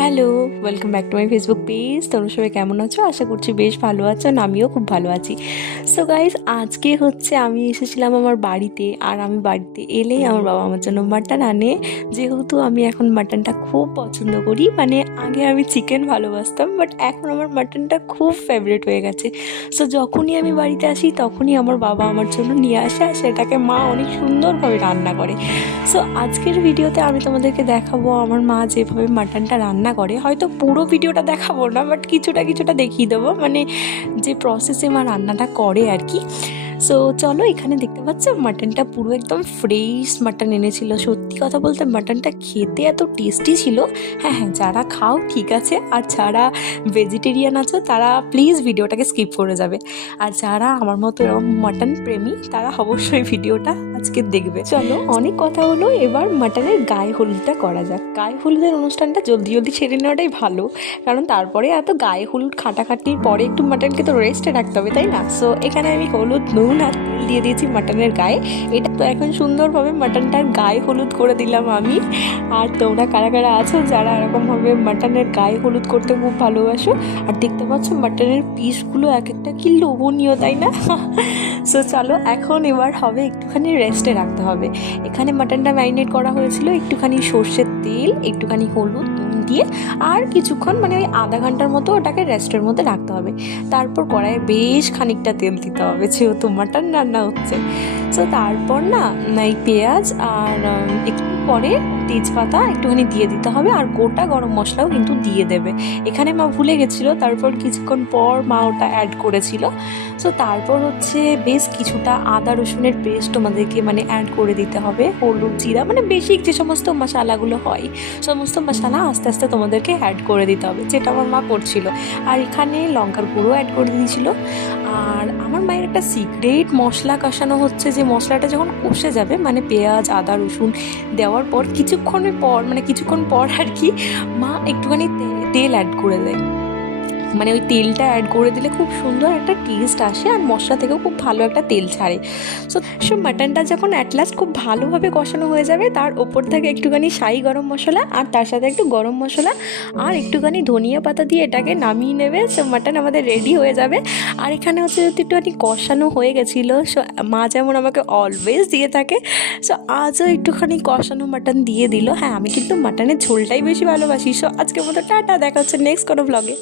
Hello, welcome back to my Facebook page. তোমরা সবাই কেমন আছো? আশা করছি বেশ ভালো আছো, আর আমিও খুব ভালো আছি। সো গাইস, আজকে হচ্ছে আমি এসেছিলাম আমার বাড়িতে, আর আমি বাড়িতে এলেই আমার বাবা আমার জন্য মাটন আনে। যেহেতু আমি এখন মাটনটা খুব পছন্দ করি, মানে আগে আমি চিকেন ভালোবাসতাম, বাট এখন আমার মাটনটা খুব ফেভারিট হয়ে গেছে। সো যখনই আমি বাড়িতে আসি তখনই আমার বাবা আমার জন্য নিয়ে আসে, আর সেটাকে মা অনেক সুন্দরভাবে রান্না করে। সো আজকের ভিডিওতে আমি তোমাদেরকে দেখাবো আমার মা যেভাবে মাটনটা রান্না করে। হয়তো পুরো ভিডিওটা দেখাবো না, বাট কিছুটা দেখিয়ে দেবো, মানে যে প্রসেসে মা রান্নাটা করে আর কি। সো চলো, এখানে দেখতে পাচ্ছ মাটনটা পুরো একদম ফ্রেশ মাটন এনেছিল। সত্যি কথা বলতে মাটনটা খেতে এত টেস্টি ছিল। হ্যাঁ, যারা খাও ঠিক আছে, আর যারা ভেজিটেরিয়ান আছো তারা প্লিজ ভিডিওটাকে স্কিপ করে যাবে, আর যারা আমার মতো এরকম মাটন প্রেমী তারা অবশ্যই ভিডিওটা আজকে দেখবে। চলো, অনেক কথা হলো, এবার মাটনের গায়ে হলুদটা করা যাক। গায়ে হলুদের অনুষ্ঠানটা জলদি সেরে নেওয়াটাই ভালো, কারণ তারপরে এত গায়ে হলুদ খাটাখাটির পরে একটু মাটনকে তো রেস্টে রাখতে হবে, তাই না? সো এখানে আমি হলুদ, নুন আর তেল দিয়ে দিয়েছি মাটনের গায়ে। এটা তো এখন সুন্দরভাবে মাটনটার গায়ে হলুদ করে দিলাম আমি। আর তোমরা কারা কারা আছো যারা এরকমভাবে মাটনের গায়ে হলুদ করতে খুব ভালোবাসো? আর দেখতে পাচ্ছ মাটনের পিসগুলো এক একটা কি লোভনীয়, তাই না? সো চলো, এখন এবার হবে একটুখানি রেস্টে রাখতে হবে। এখানে মাটনটা ম্যারিনেট করা হয়েছিল একটুখানি সর্ষের তেল, একটুখানি হলুদ, নুন দিয়ে, আর কিছুক্ষণ মানে ওই আধা ঘন্টার মতো ওটাকে রেস্টের মধ্যে রাখতে হবে। তারপর কড়াইয়ে বেশ খানিকটা তেল দিতে হবে, যেহেতু মাটন রান্না হচ্ছে। সো তারপর না এই পেঁয়াজ আর একটু পরে তেজপাতা একটুখানি দিয়ে দিতে হবে, আর গোটা গরম মশলাও কিন্তু দিয়ে দেবে। এখানে মা ভুলে গেছিলো, তারপর কিছুক্ষণ পর মা ওটা অ্যাড করেছিল। সো তারপর হচ্ছে বেশ কিছুটা আদা রসুনের পেস্ট তোমাদেরকে মানে অ্যাড করে দিতে হবে, হলুদ, জিরা, মানে বেসিক যে সমস্ত মশলাগুলো হয় সমস্ত মশলা আস্তে আস্তে তোমাদেরকে অ্যাড করে দিতে হবে, যেটা আমার মা করছিল। আর এখানে লঙ্কার গুঁড়ো অ্যাড করে দিয়েছিল। আর আমার মায়ের একটা সিক্রেট মশলা কষানো হচ্ছে, যে মশলাটা যখন কষে যাবে মানে পেঁয়াজ, আদা, রসুন দেওয়ার পর কিছুক্ষণ পর আর কি, মা একটুখানি তেল অ্যাড করে দেয়। মানে ওই তেলটা অ্যাড করে দিলে খুব সুন্দর একটা টেস্ট আসে, আর মশলা থেকেও খুব ভালো একটা তেল ছাড়ে। সো মাটনটা যখন অ্যাট লাস্ট খুব ভালোভাবে কষানো হয়ে যাবে, তার ওপর থেকে একটুখানি শাহি গরম মশলা, আর তার সাথে একটু গরম মশলা আর একটুখানি ধনিয়া পাতা দিয়ে এটাকে নামিয়ে নেবে। সো মাটন আমাদের রেডি হয়ে যাবে। আর এখানে হচ্ছে যদি একটুখানি কষানো হয়ে গেছিলো, সো মা যেমন আমাকে অলওয়েজ দিয়ে থাকে, সো আজও একটুখানি কষানো মাটন দিয়ে দিল। হ্যাঁ, আমি কিন্তু মাটনের ঝোলটাই বেশি ভালোবাসি। সো আজকের মতো টাটা, দেখা হচ্ছে নেক্সট কোনো ব্লগে।